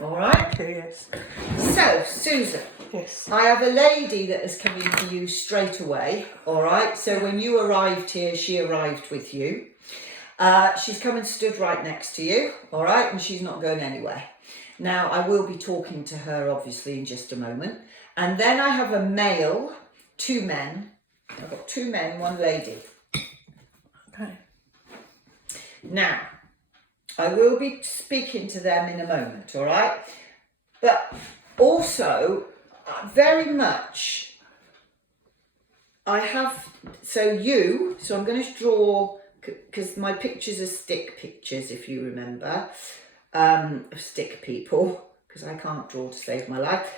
All right. Yes. So, Susan. Yes. I have a lady that has come in to you straight away. All right. So when you arrived here, she arrived with you. She's come and stood right next to you. All right. And she's not going anywhere. Now, I will be talking to her, obviously, in just a moment. And then I have a male, 2 men. I've got 2 men, 1 lady. Okay. Now, I will be speaking to them in a moment, all right? But also, very much, I have, so I'm going to draw, because my pictures are stick pictures, if you remember, of stick people, because I can't draw to save my life.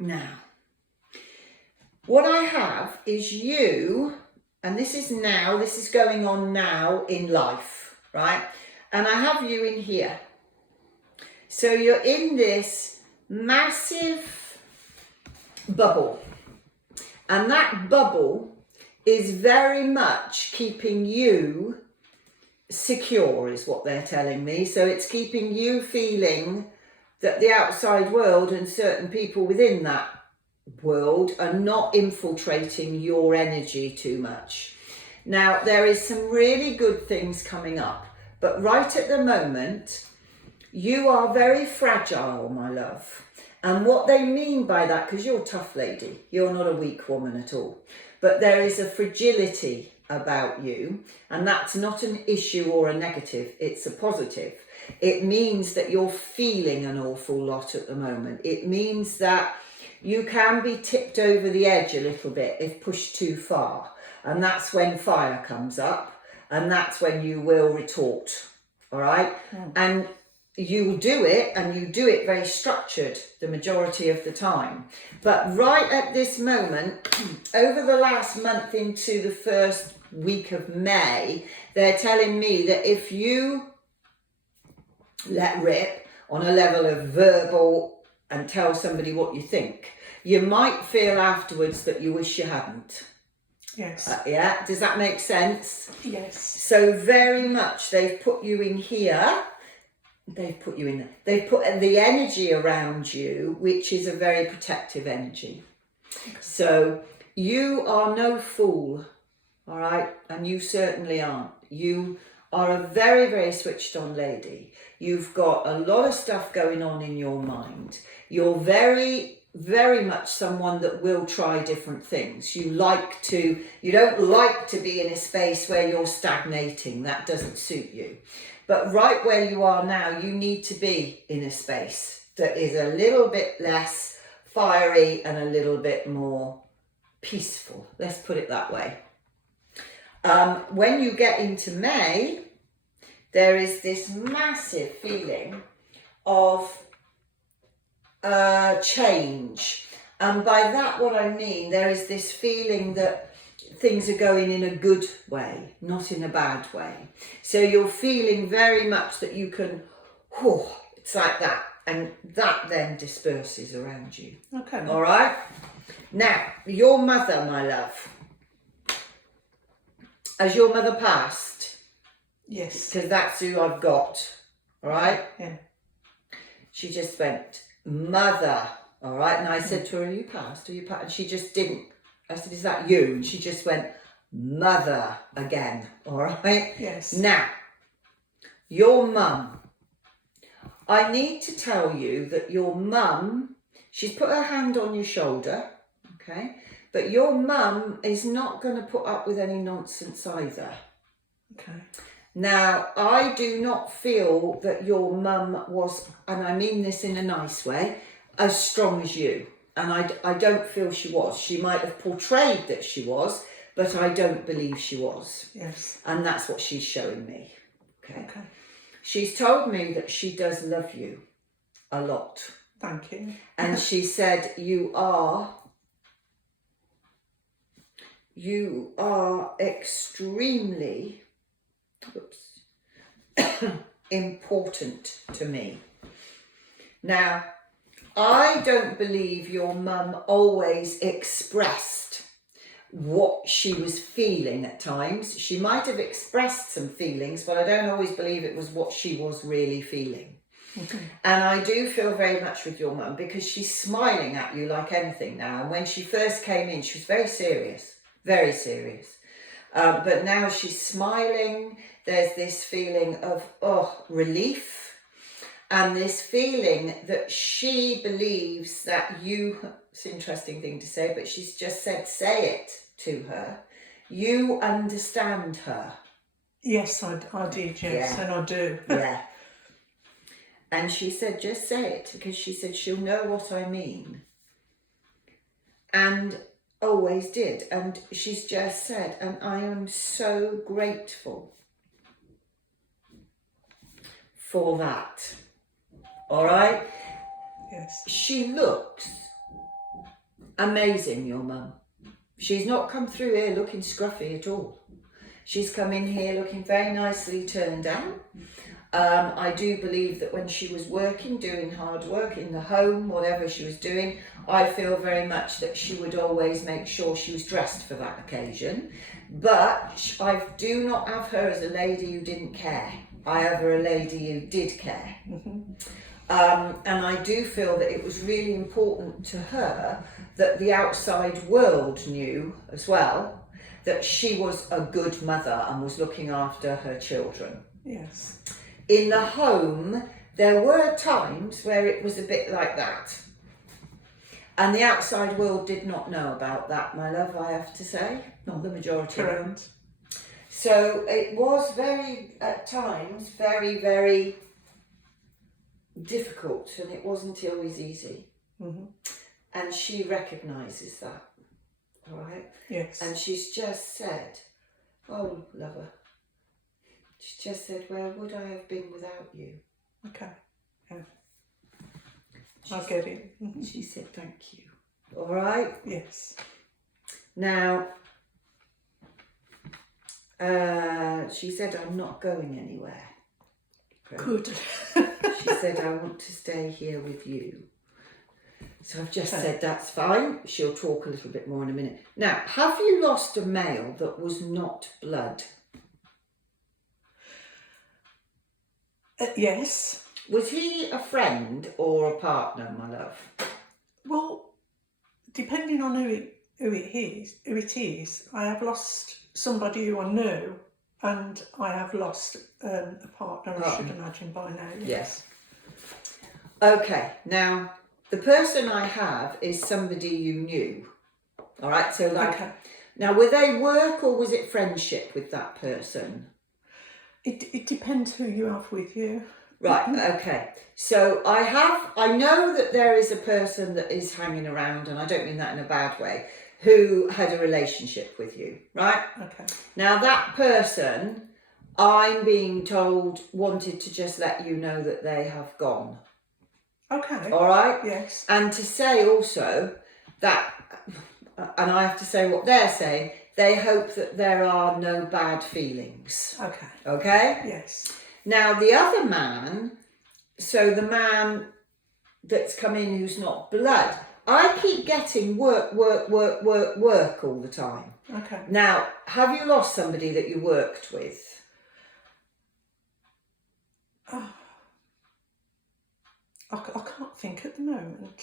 Now, what I have is you, and this is going on now in life, right? And I have you in here. So you're in this massive bubble. And that bubble is very much keeping you secure, is what they're telling me. So it's keeping you feeling that the outside world and certain people within that world are not infiltrating your energy too much. Now, there is some really good things coming up, but right at the moment, you are very fragile, my love. And what they mean by that, because you're a tough lady, you're not a weak woman at all, but there is a fragility about you, and that's not an issue or a negative, it's a positive. It means that you're feeling an awful lot at the moment. It means that you can be tipped over the edge a little bit if pushed too far. And that's when fire comes up, and that's when you will retort, all right? And you will do it, and you do it very structured the majority of the time. But right at this moment, over the last month into the first week of May, they're telling me that if you let rip on a level of verbal and tell somebody what you think, you might feel afterwards that you wish you hadn't. Yes. Yeah, does that make sense? Yes. So very much they've put you in here. They've put you in there. They've put the energy around you, which is a very protective energy. Okay. So you are no fool, all right? And you certainly aren't. You are a very, very switched on lady. You've got a lot of stuff going on in your mind. You're very, very much someone that will try different things. You don't like to be in a space where you're stagnating. That doesn't suit you. But right where you are now, you need to be in a space that is a little bit less fiery and a little bit more peaceful. Let's put it that way. When you get into May, there is this massive feeling of change. And by that, what I mean, there is this feeling that things are going in a good way, not in a bad way. So you're feeling very much that you can, it's like that. And that then disperses around you. Okay. All right? Now, your mother, my love. Has your mother passed? Yes. Because that's who I've got. All right? Yeah. She just went, mother. All right? And I said to her, are you passed? Are you passed? And she just didn't. I said, is that you? And she just went, mother again. All right? Yes. Now, your mum. I need to tell you that your mum, she's put her hand on your shoulder, okay? But your mum is not going to put up with any nonsense either. Okay. Now, I do not feel that your mum was, and I mean this in a nice way, as strong as you. And I don't feel she was. She might have portrayed that she was, but I don't believe she was. Yes. And that's what she's showing me. Okay. Okay. She's told me that she does love you a lot. Thank you. And she said you are extremely important to me. Now, I don't believe your mum always expressed what she was feeling at times. She might have expressed some feelings, but I don't always believe it was what she was really feeling. And I do feel very much with your mum because she's smiling at you like anything now. And when she first came in, she was very serious, very serious. But now she's smiling. There's this feeling of, relief. And this feeling that she believes that you, it's an interesting thing to say, but she's just said, say it to her. You understand her. Yes, I did, yes, Yeah. and I do. Yeah. And she said, just say it, because she said she'll know what I mean. And always did. And she's just said, and I am so grateful for that. All right? Yes. She looks amazing, your mum. She's not come through here looking scruffy at all. She's come in here looking very nicely turned down. I do believe that when she was working, doing hard work in the home, whatever she was doing, I feel very much that she would always make sure she was dressed for that occasion. But I do not have her as a lady who didn't care. I have her a lady who did care. And I do feel that it was really important to her that the outside world knew as well that she was a good mother and was looking after her children. Yes. In the home, there were times where it was a bit like that. And the outside world did not know about that, my love, I have to say. Not the majority of them. Correct. So it was very, at times, very, very difficult, and it wasn't always easy. And she recognises that, all right? Yes. And she's just said, oh, lover, she just said, where would I have been without you? Okay. Yeah. She I said- get it. She said, thank you. All right? Yes. Now, she said, I'm not going anywhere. Good. She said, I want to stay here with you. So I've just said, that's fine. She'll talk a little bit more in a minute. Now, have you lost a male that was not blood? Yes. Was he a friend or a partner, my love? Well, depending on who it is, I have lost somebody who I knew, and I have lost a partner. I should imagine by now. Yes. Okay. Now, the person I have is somebody you knew. All right. So, like, Okay. now, were they work or was it friendship with that person? It depends who you have with you. Right, okay. So I know that there is a person that is hanging around, and I don't mean that in a bad way, who had a relationship with you, right? Okay. Now that person, I'm being told, wanted to just let you know that they have gone. Okay. All right? Yes. And to say also that, and I have to say what they're saying, they hope that there are no bad feelings. Okay. Okay? Yes. Now, the other man, so the man that's come in who's not blood, I keep getting work all the time. Okay. Now, have you lost somebody that you worked with? Oh, I can't think at the moment.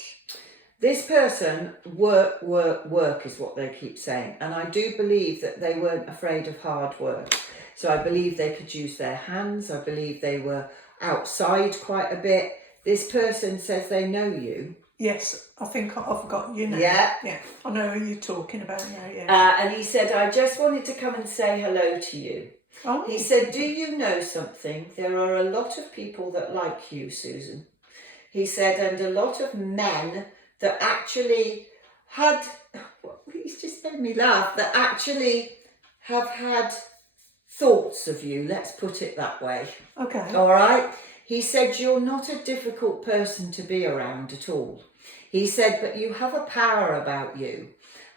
This person, work is what they keep saying. And I do believe that they weren't afraid of hard work. So I believe they could use their hands. I believe they were outside quite a bit. This person says they know you. Yes, I think I've got you now. Yeah. Yeah. I know who you're talking about now, yeah. And he said, I just wanted to come and say hello to you. Oh. He said, do you know something? There are a lot of people that like you, Susan. He said, and a lot of men that actually had, he's just made me laugh, that actually have had thoughts of you, let's put it that way. Okay. All right? He said, you're not a difficult person to be around at all. He said, but you have a power about you.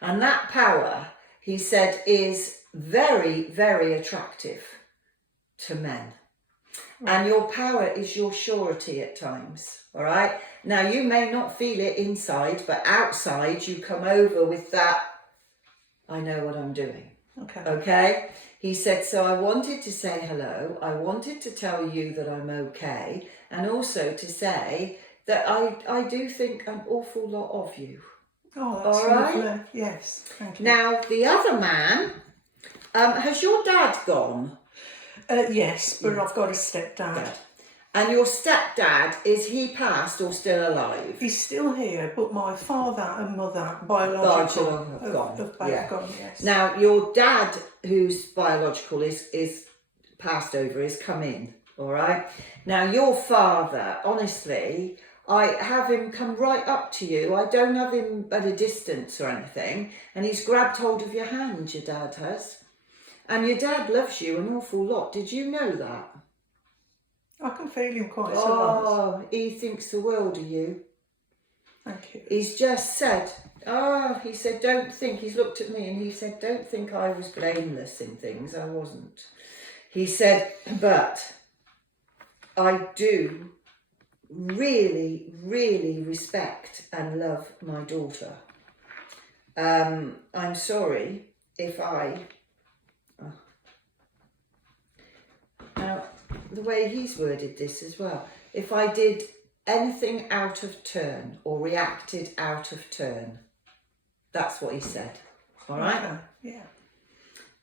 And that power, he said, is very, very attractive to men. And your power is your surety at times, all right? Now, you may not feel it inside, but outside you come over with that, I know what I'm doing. Okay. Okay? He said, so I wanted to say hello. I wanted to tell you that I'm okay. And also to say that I do think an awful lot of you. Oh, that's All right? lovely. Yes, thank you. Now, the other man, has your dad gone? Yes, but I've got a stepdad. Dad. And your stepdad, is he passed or still alive? He's still here, but my father and mother, biological, Have gone. have both gone, yes. Now, your dad, who's biological, is passed over, is come in, all right? Now, your father, honestly, I have him come right up to you. I don't have him at a distance or anything. And he's grabbed hold of your hand, your dad has. And your dad loves you an awful lot. Did you know that? I can feel him quite a lot. Oh, he thinks the world of you. Thank you. He's just said, he said, don't think, he's looked at me and he said, don't think I was blameless in things. I wasn't. He said, but I do really, really respect and love my daughter. I'm sorry if now, the way he's worded this as well, if I did anything out of turn or reacted out of turn, that's what he said. All right? Okay,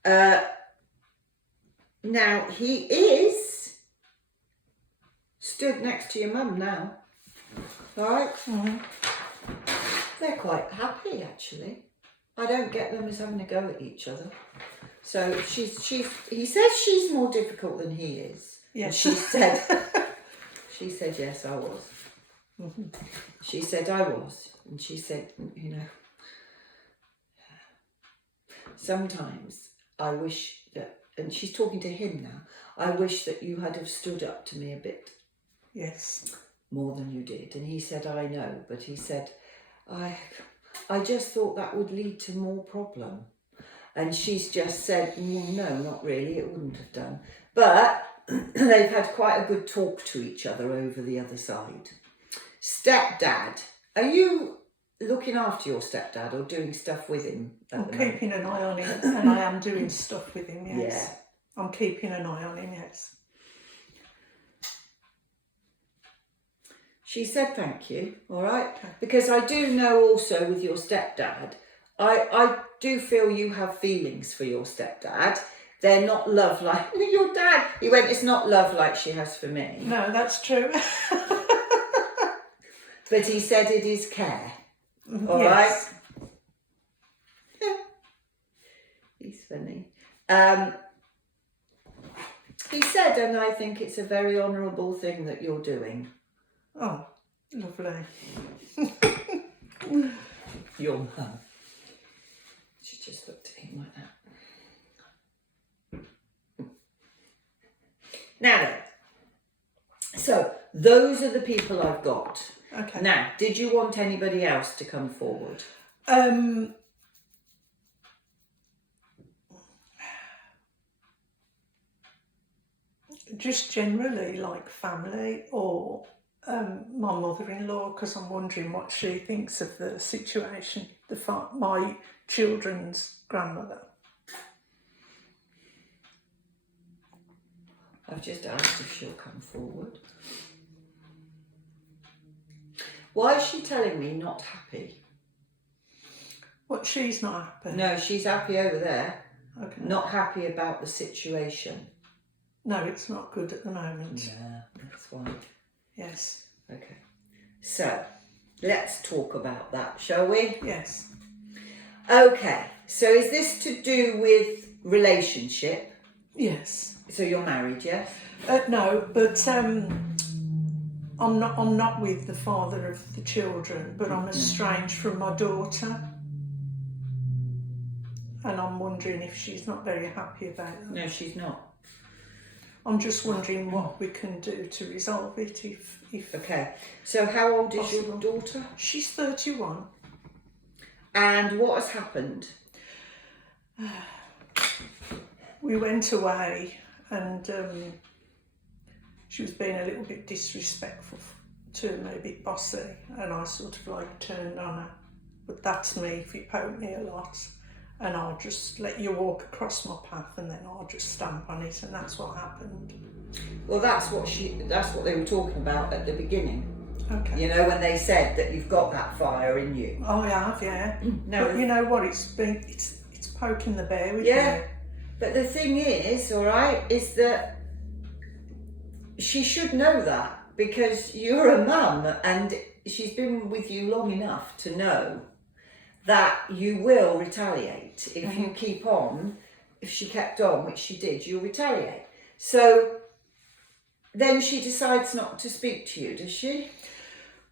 yeah. Now, he is stood next to your mum now. All right? Mm-hmm. They're quite happy, actually. I don't get them as having a go at each other. So he says she's more difficult than he is. Yes. And she said, yes, I was. Mm-hmm. She said, I was. And she said, sometimes I wish that, and she's talking to him now, I wish that you had have stood up to me a bit. Yes. More than you did. And he said, I know. But he said, I just thought that would lead to more problem. And she's just said, well, no, not really, it wouldn't have done. But they've had quite a good talk to each other over the other side. Stepdad, are you looking after your stepdad or doing stuff with him? I'm keeping an eye on him, and I am doing stuff with him, yes. Yeah. I'm keeping an eye on him, yes. She said thank you, all right? Okay. Because I do know also with your stepdad, I do feel you have feelings for your stepdad. They're not love like your dad. He went, it's not love like she has for me. No, that's true. But he said it is care. All yes. right? Yeah. He's funny. He said, and I think it's a very honourable thing that you're doing. Oh, lovely. Your mum. She just looked at him like that. Now then, so those are the people I've got. Okay. Now, did you want anybody else to come forward? Just generally, like family or my mother-in-law, because I'm wondering what she thinks of the situation, my children's grandmother. I've just asked if she'll come forward. Why is she telling me not happy? What, she's not happy? No, she's happy over there. Okay. Not happy about the situation. No, it's not good at the moment. Yeah, that's why. Yes. Okay. So, let's talk about that, shall we? Yes. Okay. So, is this to do with relationship? Yes. So you're married, yes? No, but I'm not with the father of the children, but I'm estranged from my daughter. And I'm wondering if she's not very happy about that. No, she's not. I'm just wondering what we can do to resolve it if Okay. So how old is possible. your daughter? She's 31. And what has happened? We went away and she was being a little bit disrespectful to me, a bit bossy, and I sort of like turned on her. But that's me, if you poke me a lot. and I'll just let you walk across my path, and then I'll just stamp on it, and that's what happened. Well, that's what they were talking about at the beginning. Okay. You know, when they said that you've got that fire in you. Oh, I have, yeah. No, But you know what? It's poking the bear with yeah. me. But the thing is, all right, is that she should know that, because you're a mum and she's been with you long enough to know that you will retaliate if you keep on. If she kept on, which she did, you'll retaliate. So then she decides not to speak to you, does she?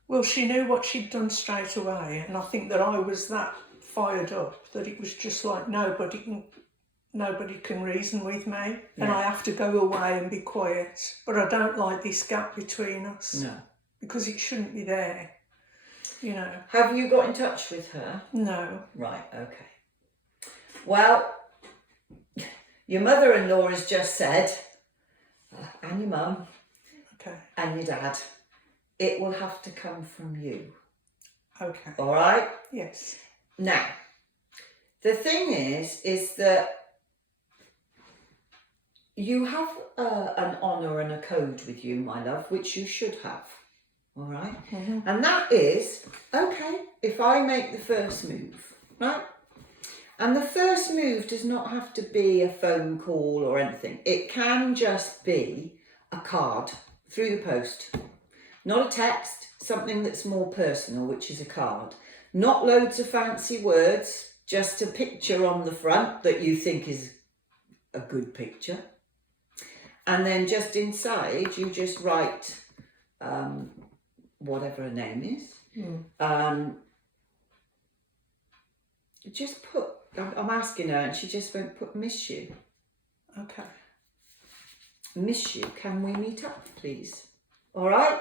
Well, she knew what she'd done straight away, and I think that I was that fired up that it was just like nobody can reason with me, and I have to go away and be quiet. But I don't like this gap between us. No. Because it shouldn't be there, you know. Have you got in touch with her? No. Right, okay. Well, your mother-in-law has just said, and your mum, Okay. and your dad, it will have to come from you. Okay. All right? Yes. Now, the thing is that you have an honour and a code with you, my love, which you should have. All right? And that is, okay, if I make the first move, right? And the first move does not have to be a phone call or anything. It can just be a card through the post. Not a text, something that's more personal, which is a card. Not loads of fancy words, just a picture on the front that you think is a good picture. And then just inside, you just write whatever her name is. Just put, I'm asking her, and she just won't put miss you. Okay. Miss you, can we meet up, please? All right?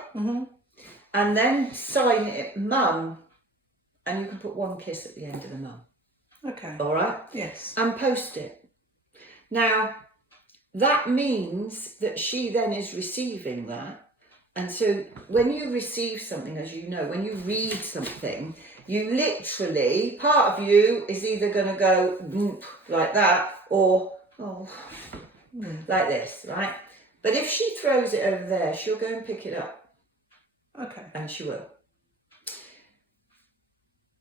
And then sign it, Mum, and you can put one kiss at the end of the mum. Okay. All right? Yes. And post it. Now, that means that she then is receiving that. And so when you receive something, as you know, when you read something, you literally, part of you is either going to go like that or, like this, right? But if she throws it over there, she'll go and pick it up. Okay. And she will.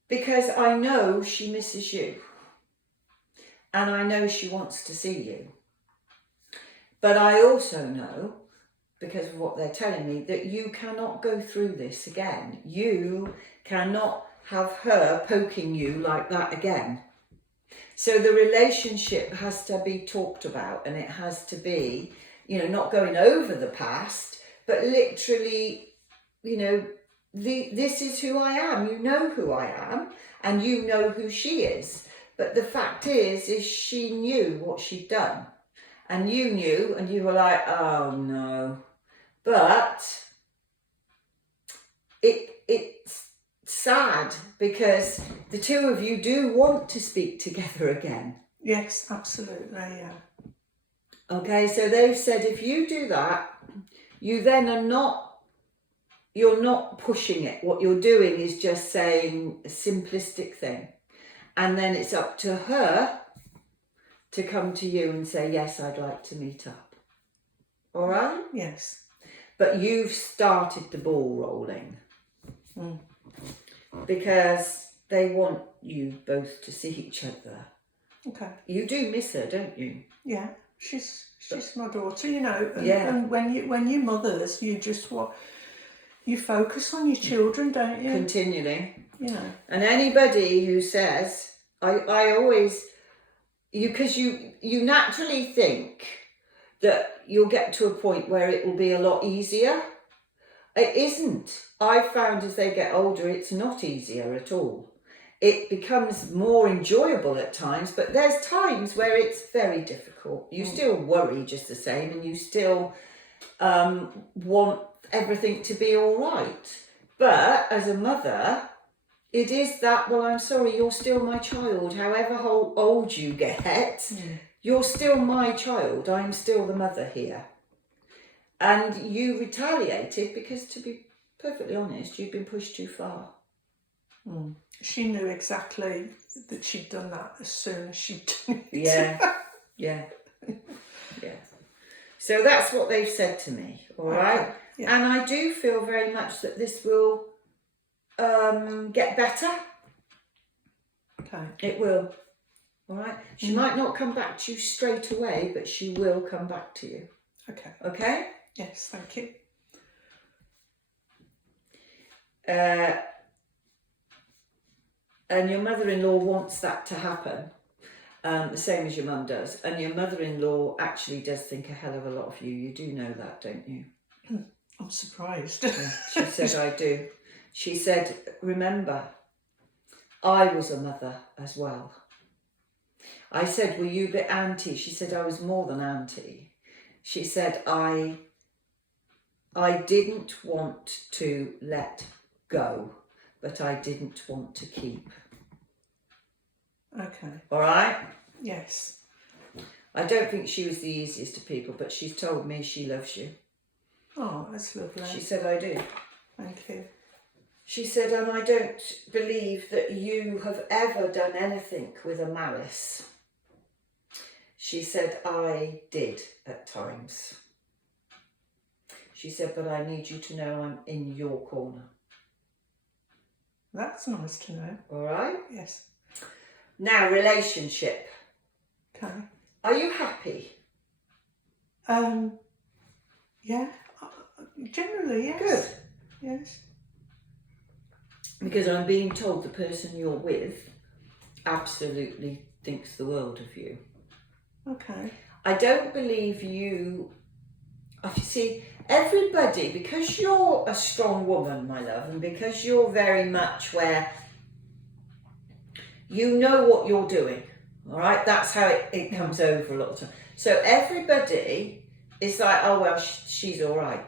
Because I know she misses you. And I know she wants to see you. But I also know, because of what they're telling me, that you cannot go through this again. You cannot have her poking you like that again. So the relationship has to be talked about, and it has to be, you know, not going over the past, but literally, you know, this is who I am. You know who I am, and you know who she is. But the fact is she knew what she'd done. And you knew, and you were like, oh no. But it's sad, because the two of you do want to speak together again. Yes, absolutely, yeah. Okay, so they've said if you do that, you then you're not pushing it. What you're doing is just saying a simplistic thing. And then it's up to her to come to you and say, yes, I'd like to meet up. All right? Yes. But you've started the ball rolling. Because they want you both to see each other. Okay. You do miss her, don't you? Yeah. She's my daughter, you know. And, Yeah. and when you mothers, you just you focus on your children, don't you? Continually. You know. And anybody who says, I always, because you naturally think that you'll get to a point where it will be a lot easier. It isn't. I've found as they get older, it's not easier at all. It becomes more enjoyable at times, but there's times where it's very difficult. You still worry just the same, and you still want everything to be all right. But as a mother, it is that, well, I'm sorry, you're still my child. However old you get, you're still my child. I'm still the mother here. And you retaliated because, to be perfectly honest, you've been pushed too far. She knew exactly that she'd done that as soon as she'd done it. Yeah, yeah, yeah. So that's what they've said to me, all right? Okay, yeah. And I do feel very much that this will get better. Okay. It will, all right? She might not come back to you straight away, but she will come back to you, Okay. okay? Yes, thank you. And your mother-in-law wants that to happen, the same as your mum does. And your mother-in-law actually does think a hell of a lot of you. You do know that, don't you? I'm surprised. Yeah, she said, I do. She said, remember, I was a mother as well. I said, were you a bit auntie? She said, I was more than auntie. She said, I didn't want to let go, but I didn't want to keep. Okay. All right? Yes. I don't think she was the easiest of people, but she's told me she loves you. Oh, that's lovely. She said, I do. Thank you. She said, and I don't believe that you have ever done anything with a malice. She said, I did at times. She said, but I need you to know I'm in your corner. That's nice to know. All right? Yes. Now, relationship. Okay. Are you happy? Yeah. Generally, yes. Good. Yes. Because I'm being told the person you're with absolutely thinks the world of you. Okay. I don't believe you. You see, everybody, because you're a strong woman, my love, and because you're very much where you know what you're doing, all right? That's how it comes over a lot of time. So everybody is like, oh, well, she's all right.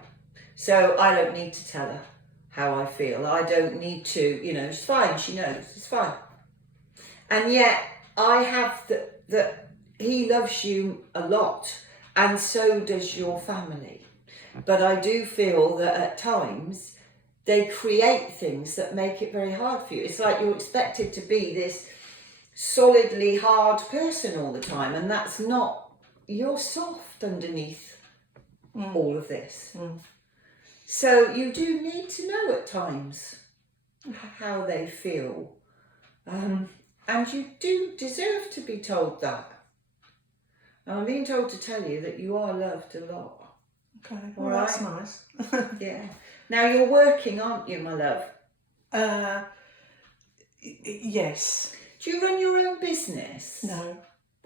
So I don't need to tell her how I feel. I don't need to, it's fine. She knows, it's fine. And yet I have that he loves you a lot, and so does your family. But I do feel that at times they create things that make it very hard for you. It's like you're expected to be this solidly hard person all the time, and that's not, you're soft underneath all of this. So you do need to know at times how they feel. And you do deserve to be told that. And I'm being told to tell you that you are loved a lot. Okay. Well, that's nice. Yeah. Now you're working, aren't you, my love? Yes. Do you run your own business? No.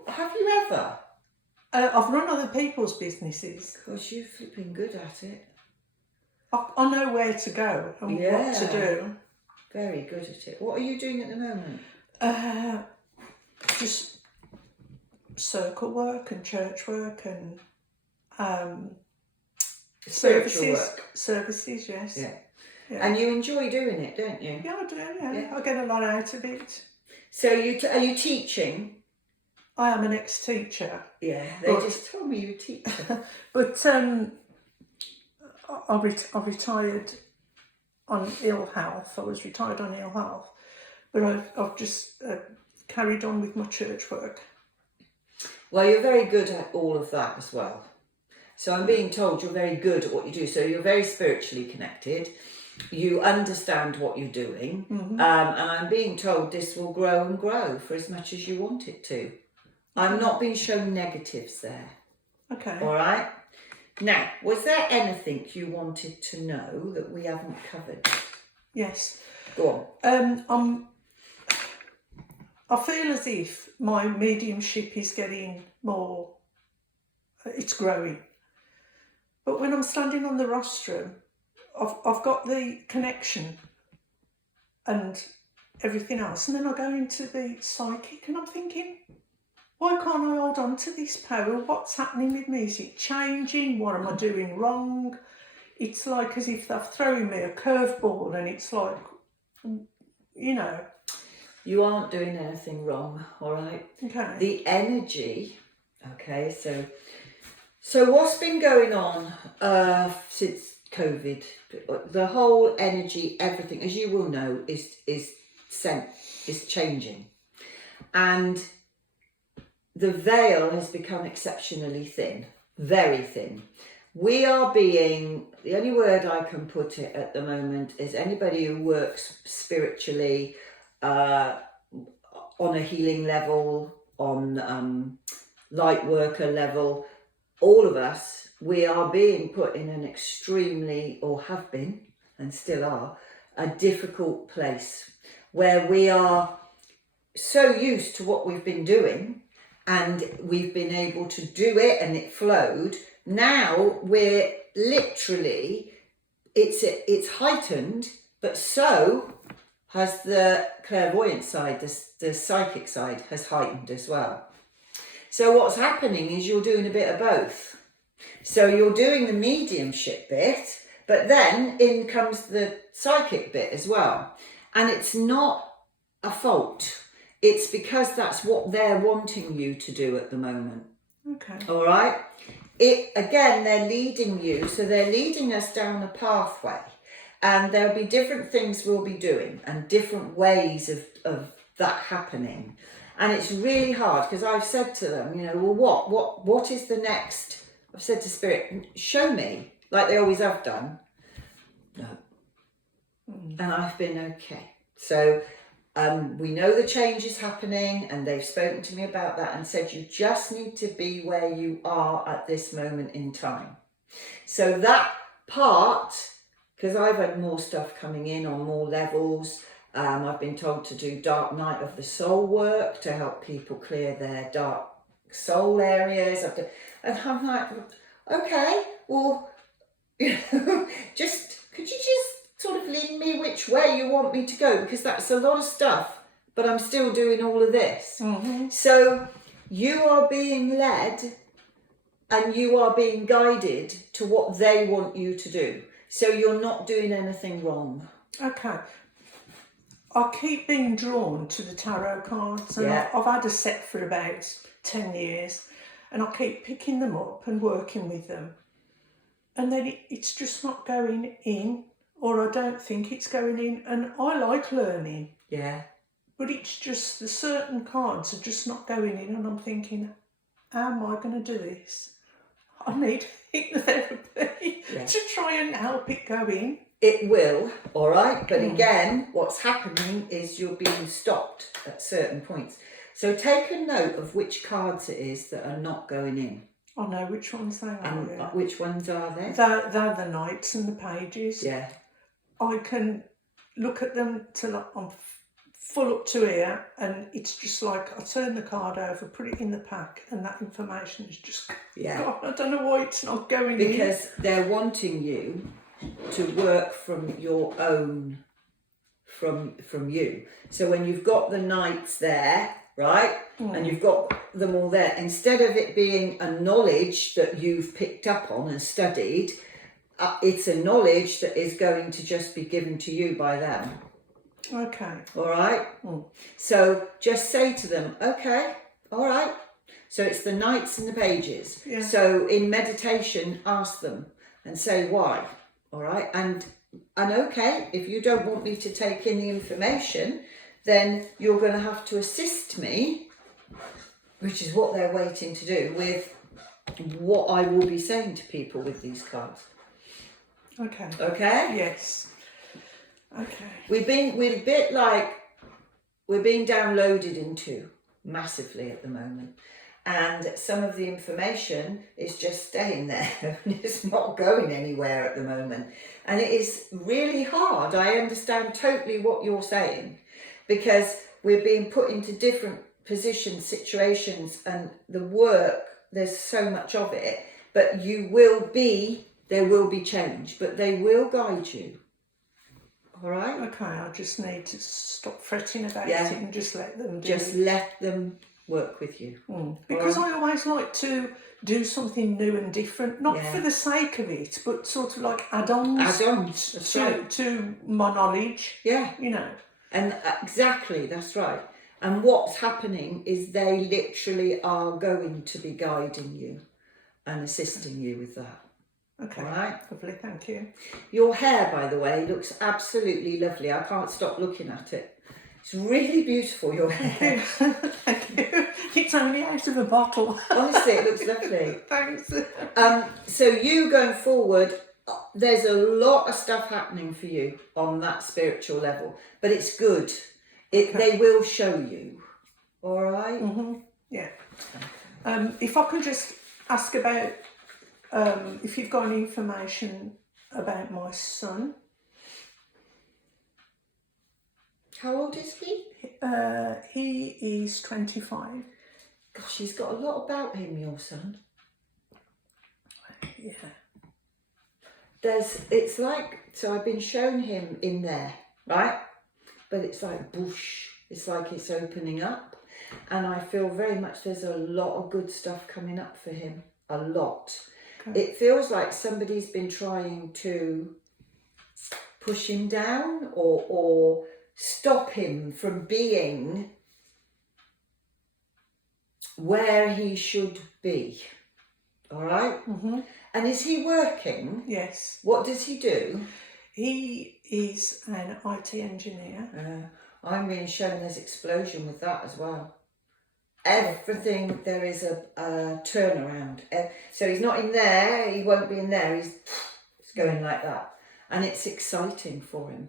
Have you ever? I've run other people's businesses. Because you're flipping good at it. I know where to go and what to do. Very good at it. What are you doing at the moment? Just circle work and church work and Spiritual work. Services, yes. Yeah. Yeah. And you enjoy doing it, don't you? Yeah, I do, yeah. I get a lot out of it. So are you teaching? I am an ex-teacher. Yeah, they just told me you teach. But I retired on ill health. I was retired on ill health. But I've just carried on with my church work. Well, you're very good at all of that as well. So I'm being told you're very good at what you do. So you're very spiritually connected. You understand what you're doing. And I'm being told this will grow and grow for as much as you want it to. I'm not being shown negatives there. Okay. All right? Now, was there anything you wanted to know that we haven't covered? Yes. Go on. I feel as if my mediumship is getting more, it's growing. But when I'm standing on the rostrum, I've got the connection and everything else. And then I go into the psychic and I'm thinking, why can't I hold on to this power? What's happening with me? Is it changing? What am I doing wrong? It's like as if they're throwing me a curveball and it's like, You aren't doing anything wrong, all right? Okay. The energy, okay, so what's been going on since COVID? The whole energy, everything, as you will know, is is changing, and the veil has become exceptionally thin, very thin. We are being, the only word I can put it at the moment is anybody who works spiritually, on a healing level, on light worker level, all of us, we are being put in an extremely, or have been, and still are, a difficult place where we are so used to what we've been doing and we've been able to do it and it flowed. Now we're literally, it's heightened, but so has the clairvoyant side, the psychic side has heightened as well. So what's happening is you're doing a bit of both. So you're doing the mediumship bit, but then in comes the psychic bit as well. And it's not a fault. It's because that's what they're wanting you to do at the moment. Okay. All right? Again, they're leading you, so they're leading us down a pathway. And there'll be different things we'll be doing and different ways of that happening. And it's really hard because I've said to them, you know, well, what is the next? I've said to Spirit, show me, like they always have done. No. And I've been okay. So we know the change is happening, and they've spoken to me about that and said you just need to be where you are at this moment in time. So that part, because I've had more stuff coming in on more levels. I've been told to do dark night of the soul work to help people clear their dark soul areas. And I'm like, okay, well, you know, could you just sort of lead me which way you want me to go? Because that's a lot of stuff, but I'm still doing all of this. Mm-hmm. So you are being led and you are being guided to what they want you to do. So you're not doing anything wrong. Okay. I keep being drawn to the tarot cards, and Yeah. I've had a set for about 10 years, and I keep picking them up and working with them. And then it's just not going in, or I don't think it's going in, and I like learning. Yeah. But it's just the certain cards are just not going in, and I'm thinking, how am I going to do this? I need hypnotherapy to try and help it go in. It will, all right? But again, what's happening is you're being stopped at certain points. So take a note of which cards it is that are not going in. I know which ones they are. And which ones are they? They're the knights and the pages. Yeah. I can look at them till I'm full up to here, and it's just like I turn the card over, put it in the pack, and that information is just God, I don't know why it's not going in. Because they're wanting you to work from your own, from you. So when you've got the knights there, right, and you've got them all there, instead of it being a knowledge that you've picked up on and studied, it's a knowledge that is going to just be given to you by them. Okay. All right? So just say to them, okay, all right. So it's the knights and the pages. Yeah. So in meditation, ask them and say why. All right? And okay, if you don't want me to take in the information, then you're going to have to assist me, which is what they're waiting to do, with what I will be saying to people with these cards. Okay. Okay? Yes. Okay. We're being downloaded into massively at the moment. And some of the information is just staying there and it's not going anywhere at the moment. And it is really hard. I understand totally what you're saying, because we're being put into different positions, situations, and the work, there's so much of it. But there will be change, but they will guide you. All right? Okay, I just need to stop fretting about it and just let them do Just it. let them work with you. Because I always like to do something new and different, not for the sake of it, but sort of like add-ons. Add-ons, that's right. To my knowledge. Yeah. You know. And exactly, that's right. And what's happening is they literally are going to be guiding you and assisting you with that. Okay, all right? Lovely, thank you. Your hair, by the way, looks absolutely lovely. I can't stop looking at it. It's really beautiful, your hair. Thank you. It's only out of a bottle. Honestly, it looks lovely. Thanks. So you going forward, there's a lot of stuff happening for you on that spiritual level, but it's good. They will show you. All right? Yeah. If I can just ask about if you've got any information about my son. How old is he? He is 25. Gosh, he's got a lot about him, your son. Yeah. It's like, so I've been shown him in there, right? But it's like bush. It's like it's opening up. And I feel very much there's a lot of good stuff coming up for him. A lot. Okay. It feels like somebody's been trying to push him down or stop him from being where he should be. All right? And is he working? Yes. What does he do? He is an IT engineer. I'm being shown there's explosion with that as well. Everything, there is a turnaround. So he's not in there, he won't be in there, he's going like that. And it's exciting for him.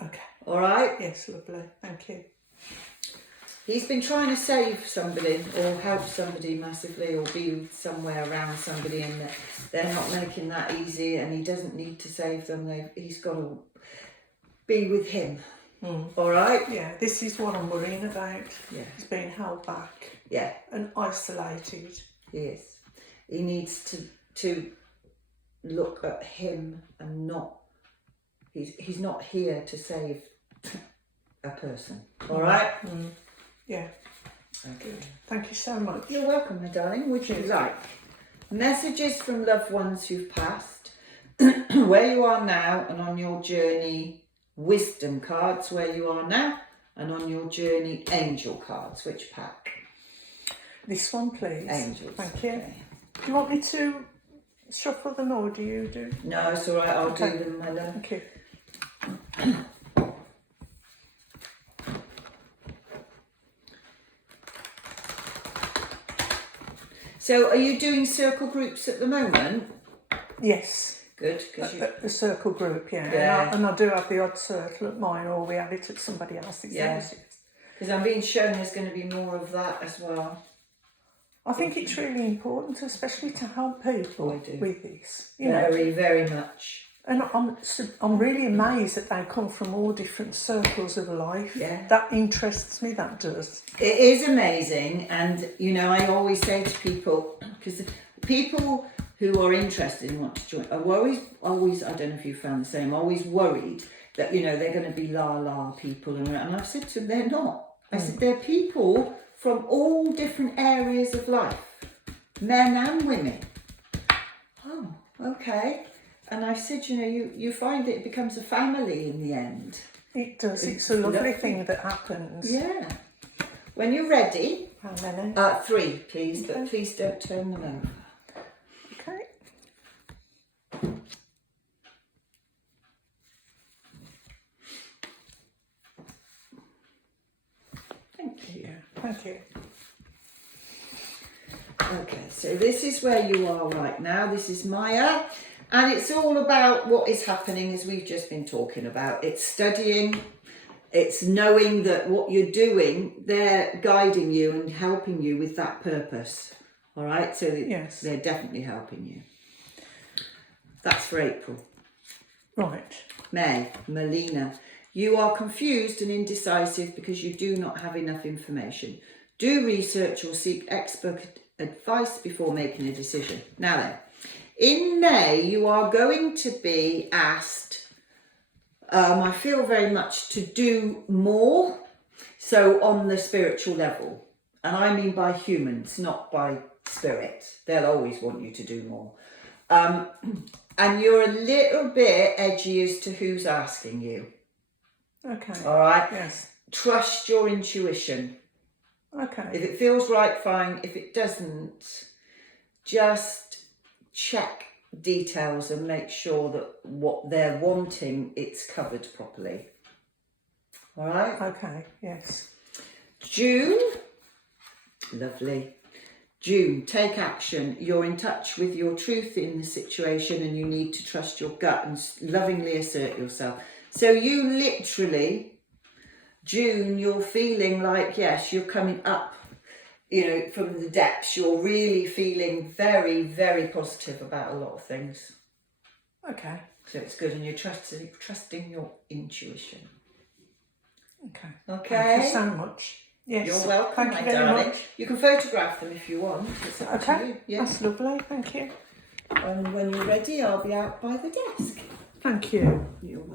Okay. All right? Yes, lovely. Thank you. He's been trying to save somebody or help somebody massively or be somewhere around somebody, and they're not making that easy, and he doesn't need to save them. He's got to be with him. All right? Yeah, this is what I'm worrying about. Yeah. He's being held back. Yeah. And isolated. He is. He needs to look at him and not... He's not here to save a person. All right? Yeah. Okay. Good. Thank you so much. You're welcome, my darling. Would you like messages from loved ones who've passed, where you are now and on your journey, wisdom cards, where you are now and on your journey, angel cards? Which pack? This one, please. Angels. Thank you. Okay. Do you want me to shuffle them or do you do? No, it's all right. I'll do them, my love. Thank you. So, are you doing circle groups at the moment? Yes. Good, because The circle group, yeah. Yeah. And I do have the odd circle at mine, or we have it at somebody else's house. Because I'm being shown there's going to be more of that as well. I think it's really important, especially to help people with this. You know, Very, very much. and I'm really amazed that they come from all different circles of life. Yeah. That interests me. That does. It is amazing, and you know, I always say to people, because people who are interested and want to join are always, I don't know if you found the same, always worried that, you know, they're going to be la people, and I've said to them, they're not. I said, they're people from all different areas of life, men and women. Oh, okay. And I said, you know, you find that it becomes a family in the end. It does. It's a lovely thing that happens. Yeah. When you're ready. How many? 3, please, but please don't turn them over. Okay. Thank you. Thank you. Okay, so this is where you are right now. This is Maya, and it's all about what is happening as we've just been talking about. It's studying, it's knowing that what you're doing, they're guiding you and helping you with that purpose. All right, so Yes. they're definitely helping you. That's for April. Right. May, Melina, you are confused and indecisive because you do not have enough information. Do research or seek expert advice before making a decision. Now then, in May, you are going to be asked, I feel very much, to do more, so on the spiritual level. And I mean by humans, not by spirit. They'll always want you to do more. And you're a little bit edgy as to who's asking you. Okay. All right? Yes. Trust your intuition. Okay. If it feels right, fine. If it doesn't, just check details and make sure that what they're wanting, it's covered properly. All right. Okay, yes. June, lovely. June, take action. You're in touch with your truth in the situation and you need to trust your gut and lovingly assert yourself. So you literally, June, you're feeling like, yes, you're coming up, you know, from the depths. You're really feeling very, very positive about a lot of things. Okay. So it's good, and you're trusting your intuition. Okay. Okay. Thank you so much. Yes. You're welcome, Thank my you very darling. much. You can photograph them if you want. It's up to Okay. you. Yeah. That's lovely. Thank you. And when you're ready, I'll be out by the desk. Thank you. You're welcome.